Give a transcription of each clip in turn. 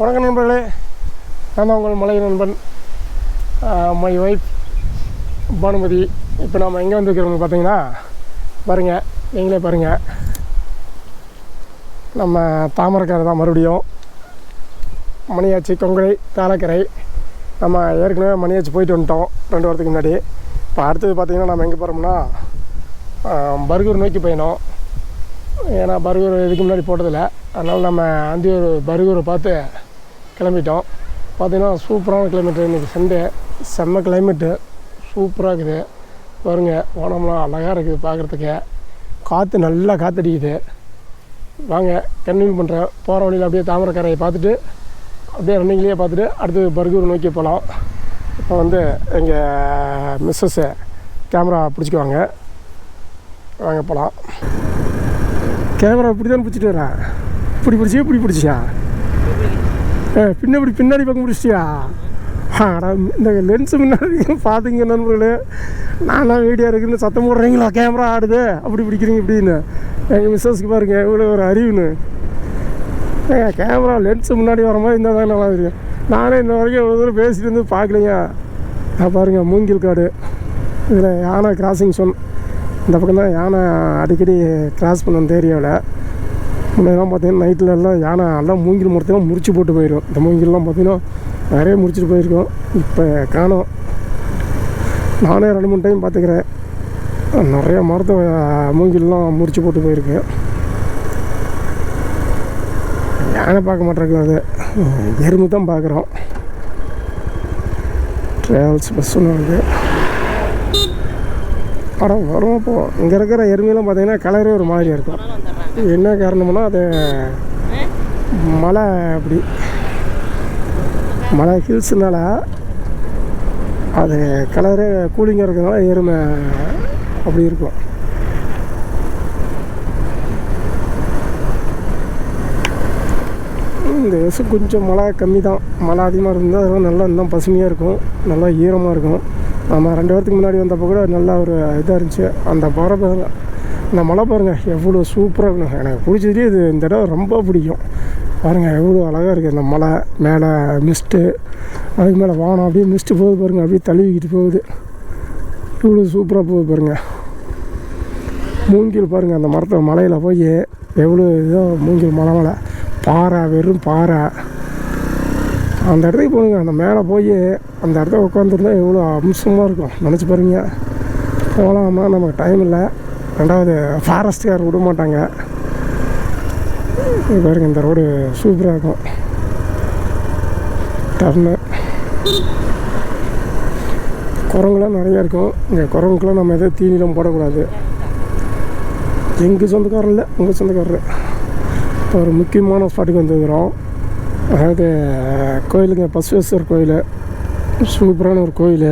வணக்கம் நண்பர்களே, நான் தான் உங்கள் மலை நண்பன் மை ஒய்ஃப் பானுமதி. இப்போ நாம் எங்கே வந்துருக்கிறோம்னு பார்த்தீங்கன்னா பாருங்கள், நீங்களே பாருங்கள், நம்ம தாமரைக்கரை தான். மறுபடியும் மணியாச்சி கொங்கரை தாளக்கரை. நம்ம ஏற்கனவே மணியாச்சி போயிட்டு வந்துட்டோம் 2 வாரத்துக்கு முன்னாடி. இப்போ அடுத்தது பார்த்திங்கன்னா நம்ம எங்கே போகிறோம்னா பர்கூர் நோக்கி போயினோம். ஏன்னா பர்கூர் இதுக்கு முன்னாடி போட்டதில்லை, அதனால் நம்ம அந்தியூர் பர்கூரை பார்த்து கிளம்பிட்டோம். பார்த்திங்கன்னா சூப்பரான கிளைமேட்டு. இன்றைக்கி சண்டே, செம்ம கிளைமேட்டு, சூப்பராக இருக்குது. பாருங்க, வானம்லாம் அழகாக இருக்குது பார்க்குறதுக்கு. காற்று நல்லா காற்றடிக்குது. வாங்க கன்டினியூ பண்ணுறேன். போகிற வழியில் அப்படியே தாமரைக்கரையை பார்த்துட்டு அப்படியே ரன்னிங்லேயே பார்த்துட்டு அடுத்து பர்கூர் நோக்கி போகலாம். இப்போ வந்து எங்கள் மிஸ்ஸஸ்ஸு கேமரா பிடிச்சிக்குவாங்க. வாங்க போகலாம். கேமரா இப்படி தான் பிடிச்சிட்டு வரேன். இப்படி பிடிச்சியா? பின்னாடி பக்கம் பிடிச்சிட்டியா? இந்த லென்ஸு முன்னாடி பார்த்தீங்க நண்பர்களே, நான்லாம் வீடியோ இருக்குன்னு சத்தம் போடுறீங்களா, கேமரா ஆடுது அப்படி பிடிக்கிறீங்க இப்படின்னு. எங்கள் மிஸ்ஸஸ்க்கு பாருங்கள் எவ்வளோ ஒரு அறிவுன்னு. கேமரா லென்ஸு முன்னாடி வர மாதிரி இருந்தால் தான் நல்லா தெரியும். நானே இந்த வரைக்கும் எவ்வளோ தூரம் பேசிட்டு இருந்து பார்க்கலைங்க. நான் பாருங்கள், மூங்கில் காடு. இதில் யானை கிராசிங் சொன். இந்த பக்கம் தான் யானை அடிக்கடி கிராஸ் பண்ண அந்த ஏரியாவில். முன்னெல்லாம் பார்த்தீங்கன்னா நைட்டில் எல்லாம் யானை எல்லாம் மூங்கில் மரத்தெல்லாம் முறிச்சு போட்டு போயிடும். இந்த மூங்கில்லாம் பார்த்தீங்கன்னா நிறைய முறிச்சிட்டு போயிருக்கோம். இப்போ காணோம். நானே 2-3 டைம் பார்த்துக்கிறேன். நிறையா மரத்தை மூங்கில்லாம் முறிச்சு போட்டு போயிருக்கு. யானை பார்க்க மாட்டேங்குது, அது எறும்பு தான் பார்க்குறோம். ட்ராவல்ஸ் பஸ் ஒன்று இருக்குது. படம் வரும். அப்போது இங்கே இருக்கிற எருமையெல்லாம் பார்த்திங்கன்னா கலரே ஒரு மாதிரியாக இருக்கும். என்ன காரணம்னா அது மலை, அப்படி மலை ஹில்ஸுனால அது கலரே கூலிங்காக இருக்கிறதுனால எருமை அப்படி இருக்கும். இந்த வருஷம் கொஞ்சம் மழை கம்மி தான். மழை அதிகமாக இருந்தால் அதெல்லாம் நல்லா இன்னும் பசுமையாக இருக்கும், நல்லா ஈரமாக இருக்கும். நம்ம 2 வாரத்துக்கு முன்னாடி வந்தப்போ கூட நல்லா ஒரு இதாக இருந்துச்சு. அந்த அந்த மலை பாருங்கள் எவ்வளோ சூப்பராக இருக்கணும். எனக்கு பிடிச்சதுலேயே இது இந்த இடம் ரொம்ப பிடிக்கும். பாருங்கள் எவ்வளோ அழகாக இருக்குது. அந்த மலை மேலே மிஸ்ட்டு, அதுக்கு மேலே வானம் அப்படியே மிஸ்ட்டு போகுது பாருங்கள், அப்படியே தழுவிக்கிட்டு போகுது. இவ்வளோ சூப்பராக போகுது பாருங்கள். மூங்கில் பாருங்கள், அந்த மரத்தை மலையில் போய் எவ்வளோ இதோ மூங்கில் மலை பாறை, வெறும் பாறை. அந்த இடத்துக்கு போகணுங்க. அந்த மேலே போய் அந்த இடத்த உட்காந்துருந்தா எவ்வளோ அம்சமாக இருக்கும், நினச்சி பாருங்க. போகலாமா, நமக்கு டைம் இல்லை. 2வது ஃபாரஸ்ட்டுக்கார் விட மாட்டாங்க. பாருங்க, இந்த ரோடு சூப்பராக இருக்கும். டர்னு குரங்குலாம் நிறையா இருக்கும். இங்கே குரங்குக்கெலாம் நம்ம எதாவது தீனிலாம் போடக்கூடாது. எங்கள் சொந்தக்காரர் இல்லை, உங்கள் சொந்தக்காரர். இப்போ ஒரு முக்கியமான ஸ்பாட்டுக்கு வந்துருக்கிறோம். அதாவது கோயிலுங்க, பசுவேஸ்வர் கோயில். சூப்பரான ஒரு கோயில்,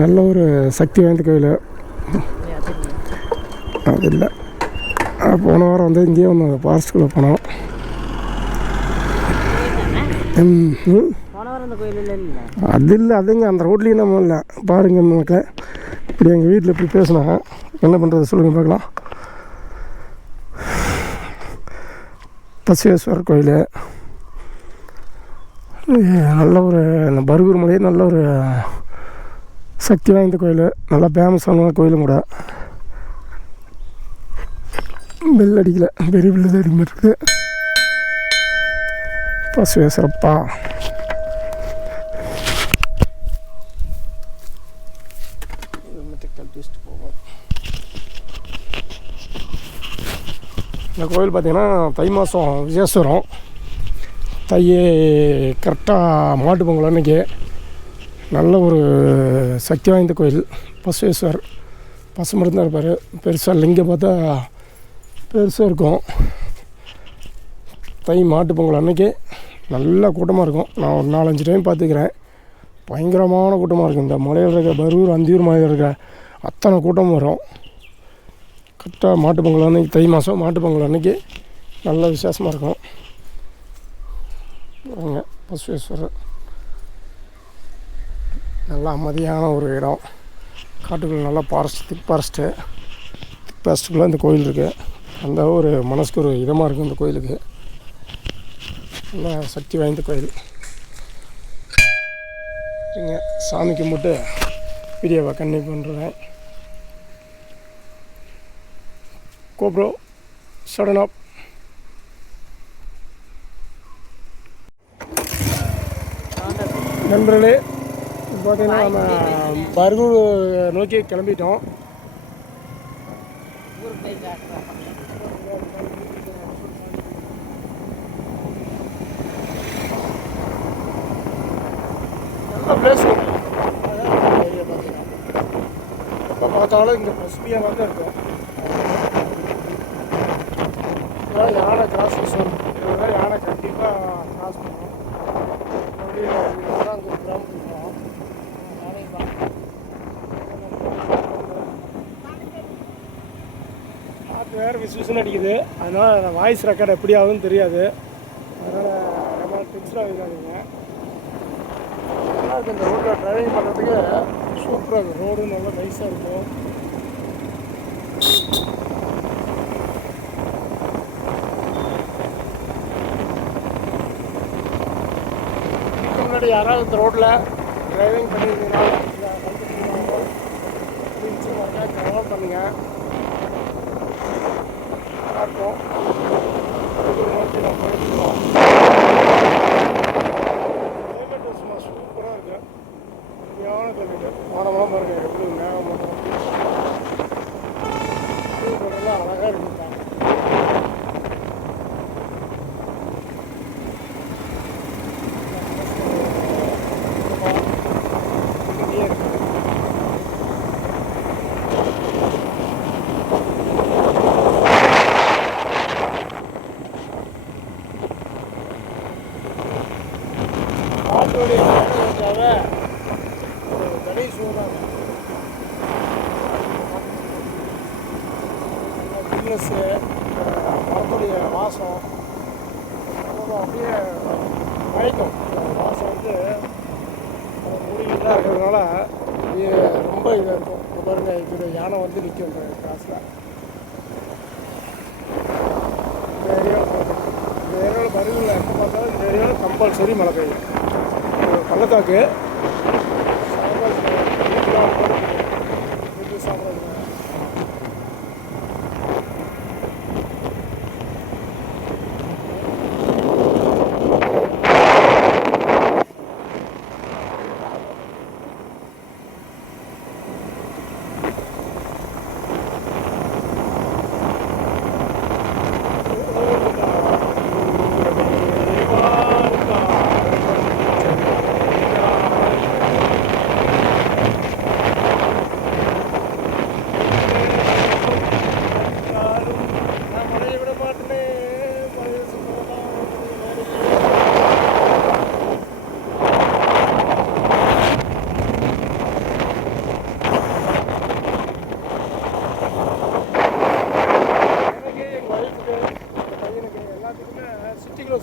நல்ல ஒரு சக்தி வாய்ந்த கோயில். அது இல்லை, போன வாரம் வந்து இங்கேயே ஒன்று ஃபாரஸ்ட்டுக்குள்ளே போனோம். அது இல்லை, அதுங்க அந்த ரோட்லேயும் நம்ம இல்லை. பாருங்க நமக்கு இப்படி எங்கள் வீட்டில் இப்படி பேசினாங்க. என்ன பண்ணுறது சொல்லுங்கள் பார்க்கலாம். பசுவேஸ்வர் கோயில் நல்ல ஒரு, இந்த பர்கூர் மலையே நல்ல ஒரு சக்தி வாய்ந்த கோயில், நல்லா ஃபேமஸான கோயிலும் கூட. பெல் அடிக்கலை, பெரிய பில்லு தான் அடிக்க மாட்டேங்குது. பசுவேஸ்வரப்பா. இந்த கோயில் பார்த்திங்கன்னா தை மாதம் விசேஷம். கரெக்டாக மாட்டு பொங்கல் அன்றைக்கி நல்ல ஒரு சக்தி வாய்ந்த கோயில். பசுவேஸ்வர் பசுமரம் தான் இருப்பார். பெருசாக லிங்கம் பார்த்தா பெருசாக இருக்கும். தை மாட்டு பொங்கல் அன்றைக்கி நல்ல கூட்டமாக இருக்கும். நான் ஒரு 4-5 டைம் பார்த்துக்கிறேன். பயங்கரமான கூட்டமாக இருக்கும். இந்த மலையில் இருக்க பர்கூர் அந்தியூர் மலையில் இருக்க அத்தனை கூட்டம் வரும். கரெக்டாக மாட்டு பொங்கல் அன்றைக்கி, தை மாதம் மாட்டு பொங்கல் அன்றைக்கி நல்ல விசேஷமாக இருக்கும். அங்கே பசுவேஸ்வரர் நல்லா அமைதியான ஒரு இடம். காட்டுக்குள்ளே நல்லா திக் ஃபாரஸ்ட்டுக்குள்ளே இந்த கோயில் இருக்குது. அந்த ஒரு மனசுக்கு ஒரு இதமாக இருக்கும் இந்த கோயிலுக்கு. நல்லா சக்தி வாய்ந்த கோயில். இங்கே சாமி கும்பிட்டு வீடியோவை கண்டினியூ பண்ணுறேன். GoPro sudden off. நண்பர்களே, இப்போ பார்த்தீங்கன்னா நம்ம பர்கூர் நோக்கி கிளம்பிட்டோம். நல்ல பிளேஸ். ஏரியா பார்த்தீங்கன்னா எப்போ பார்த்தாலும் இங்கே பசுமையாக தான் இருக்கும். இதெல்லாம் யானை கிராஸஸ் வரும். இதெல்லாம் யானை கண்டிப்பாக கிராஸ் பண்ணும். அங்கே ஒரு கிராமத்துக்கு போவோம். காற்று வேறு விசுவிசுன்னு அடிக்குது. அதனால் வாய்ஸ் ரெக்கார்டு எப்படி ஆகுதுன்னு தெரியாது. அதனால் ரொம்ப டென்ஷனாக இருக்காதுங்க. நல்லா இருக்குது இந்த ரோட்டில் ட்ரைவிங் பண்ணுறதுக்கு. சூப்பராக இருக்கும். ரோடு நல்லா நைஸாக இருக்கும். முன்னாடி யாராவது இந்த ரோட்டில் ட்ரைவிங் பண்ணியிருந்தீங்கன்னா கவர் பண்ணுங்கள். நல்லாயிருக்கும். நோக்கி நம்ம போயிருக்கோம். கிளைமேட் சும்மா சூப்பராக இருக்குது. சரியான கிளைமேட். வானமாக பாருங்க எப்படி மேகமாக எல்லாம் அழகாக இருக்குங்க. மரத்துடைய வாசம் அப்படியே மயக்கும். வாசம் வந்து முடியெல்லாம் இருக்கிறதுனால இது ரொம்ப இதாக இருக்கும். இப்போ பாருங்கள், இது யானை வந்து நிற்கும் இந்த கிராஸில். இந்த ஏரியாவில் பருவில் எப்போ பார்த்தாலும் இந்த ஏரியாவில் கம்பல்சரி மழை பெய்யும். பள்ளத்தாக்கு சாப்பிட்றது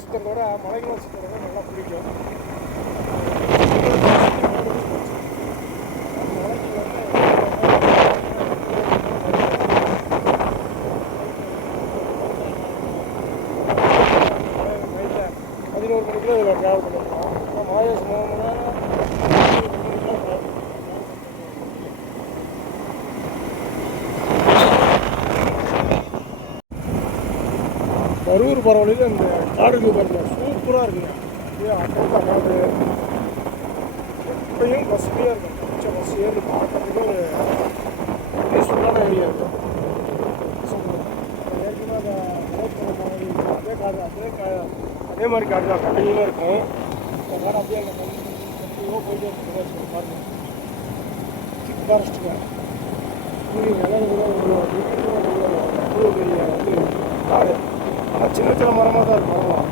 சுத்தத்தோட மலைகளை சுத்தத்தோட நல்லா பிடிக்கும். நைட்டில் 11 மணிக்குள்ள இதில் ட்ராவல் பண்ணிருக்கோம். மாயஸ் 3 மணி நேரம் பரூர் போகிற வழியில் இந்த காடுக்கு பாருங்க சூப்பராக இருக்குங்க. அப்படியே அதாவது எப்பயும் வசதியாக இருக்கும். கொஞ்சம் பஸ் ஏறி பார்க்கறதுக்கு பீஸ்ஃபுல்லான ஏரியா இருக்கும். ஏற்கனவே அந்த அதே மாதிரி காடு தான் கண்டினியூவாக இருக்கும். இந்த காடு அப்படியே அந்த கண்டினியூவாக போயிட்டு இருக்கும். பாருங்கள், திக் ஃபாரஸ்ட்டுங்க. அவ்வளோ பெரிய வந்து காடு. ஆனால் சின்ன சின்ன மரமாக தான் இருக்கும்.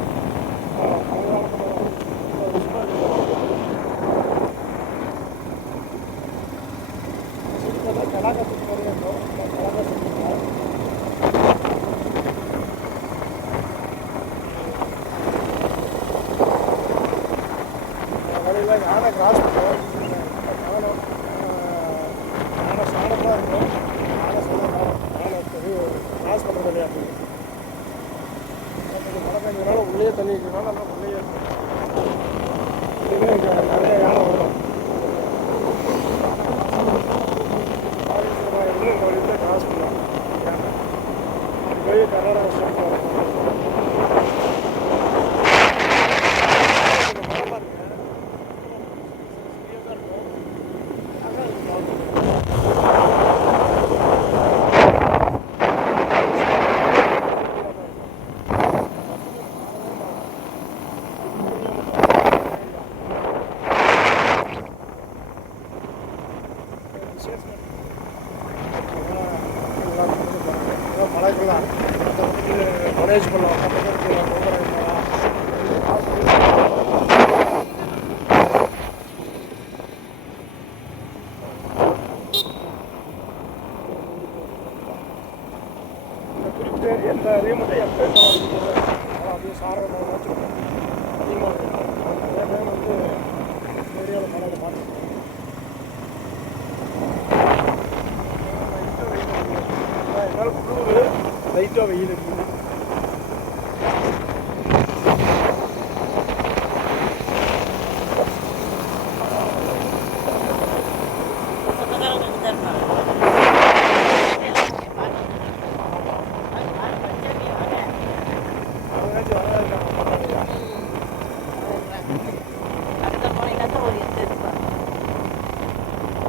கலாக்கத்துக்கு நிறைய இருக்கும். வழியில் யானை கிராஸ் பண்ணுவோம். யானை சாணமாக இருக்கும். யானை கிராஸ் பண்ணுறது இல்லையா? மழை பெஞ்சதுனால உள்ளே தண்ணி இருக்கிறதுனால நம்ம உள்ளே மேரேஜ் பண்ணலாம் பக்கத்துக்கு குறிப்பிட்ட எந்த ரீமட்டை எப்போ அப்படியே சாரமாக வச்சுருக்கோம் அதிகமாக இருக்கும் நிறைய டைம் வந்து ஏரியாவில் மழையில் பார்த்துருக்கோம். என்னால் குளிர் லைட்டாக வெயில் இருக்குது.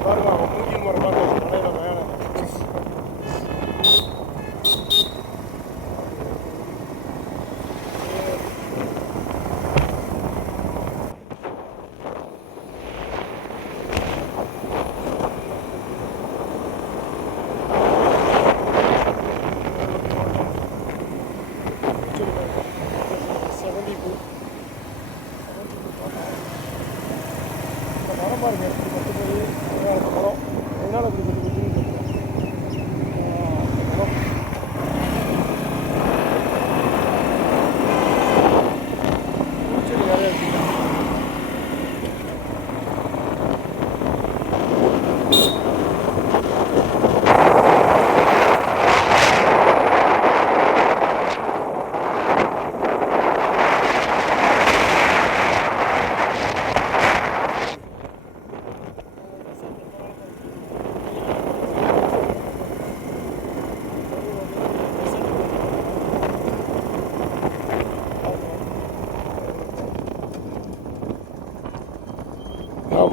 பாருங்க அவன் மூஞ்சி முறை பார்த்து தலையில் மேலே மரம் பாருங்க இப்படி பத்து போய் மரம் அதனால் அப்படி பத்து போய் மரம் பூச்செடி நிறைய இருக்குங்க.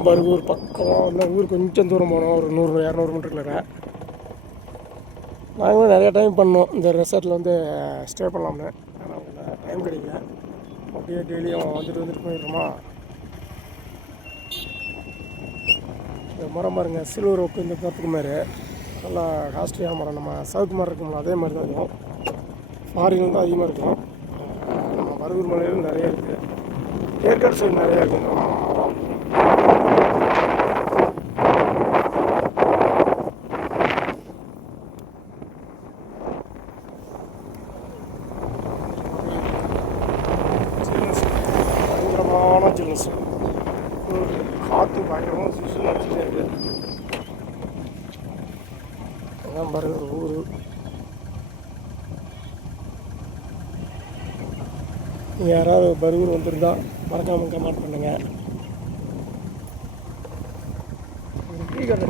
பருகூர் பக்கம் இந்த ஊர் கொஞ்சம் தூரம் போனோம், ஒரு 100-200 மீட்டருக்குள்ள. நாங்களும் நிறைய டைம் பண்ணோம் இந்த ரெசார்ட்டில் வந்து ஸ்டே பண்ணலாம்னு. ஆனால் டைம் கிடைக்கல. அப்படியே டெய்லியும் வந்துட்டு போயிடுறோமா. இந்த மரம் பாருங்க சில்வர் ஒக்கு இந்த கருத்துக்கு மாதிரி நல்லா காஸ்ட்லியான மரம். நம்ம சவுக்கு மரம் இருக்கும்ல அதே மாதிரி தான் இருக்கும். ஃபாரின் வந்து அதிகமாக இருக்கும். நம்ம பருகூர் மலையிலும் நிறைய இருக்குது. ஏற்காடு சைடு நிறையா இருக்குது. பயங்கரமான ஜில்னஸ், காற்று பயங்கரமாக சுசு அடிச்சுட்டே இருக்குது. அதான் பாருங்க ஒரு ஊர். நீங்கள் யாராவது பருகூர் வந்துருந்தால் மறக்காமல் கமெண்ட் பண்ணுங்கள். டீ கடை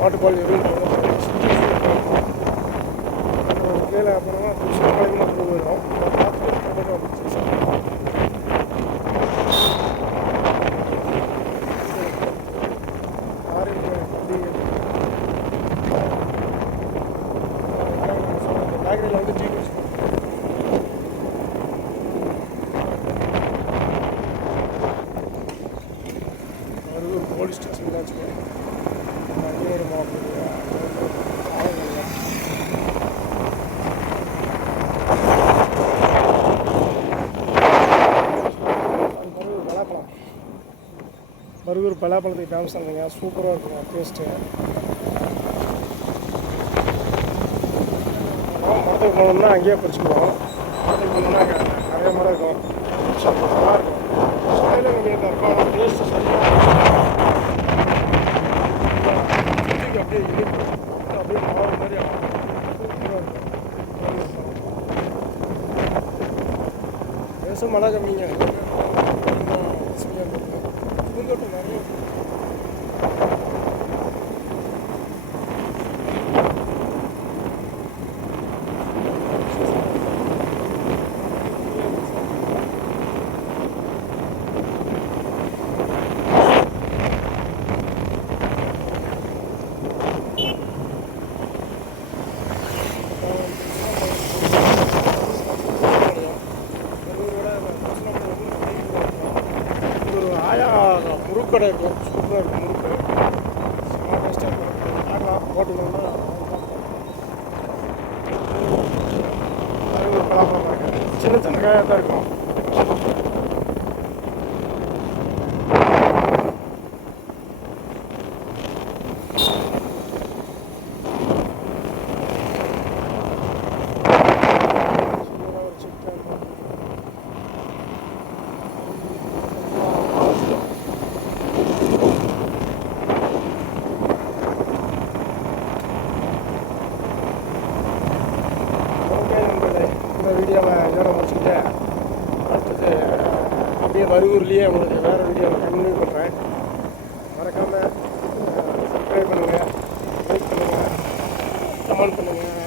வாட்டர்பால் எதுவும் கீழே அப்புறமா பழகமாக போயிடும். பேக்கரியில் வந்து டீ குடிச்சு ஒரு போலீஸ் ஸ்டேஷன் வச்சுக்கோ. ஈரோடு மாவட்டத்தில் பருகூர் பலாப்பழத்துக்கு ஃபேமஸ் ஆகுதுங்க. சூப்பராக இருக்குங்க டேஸ்ட்டு. மரத்துக்கு போனோம்னா அங்கேயே பறிச்சுக்குவோம். மரத்துக்கு போனோம்னா நிறைய மரம் இருக்கும். நல்லா இருக்கும். சைடில் கம்மியாக தான் இருக்கும். ஆனால் டேஸ்ட்டு சரியாக அப்படியே இனிப்பு அப்படியே மாவு மாதிரி சூப்பராக இருக்கும். பேசும் மழை கம்மிங்க. பூந்தோட்டம் நிறைய முறுக்கடை இருக்கும். சூப்பராக இருக்கும். போட்டிங்கன்னா அது ஒரு பலாப்பழம் பாருங்க, சின்ன சின்ன காயாக தான் இருக்கும். இந்த வீடியோவை இதோட முடிச்சுக்கிட்டு அடுத்தது அப்படியே வருவூர்லேயே உங்களுக்கு வேறு வீடியோவில் கண்டினியூ பண்ணுறேன். மறக்காமல் சப்ஸ்கிரைப் பண்ணுங்கள், லைக் பண்ணுங்கள், கமெண்ட் பண்ணுங்கள்.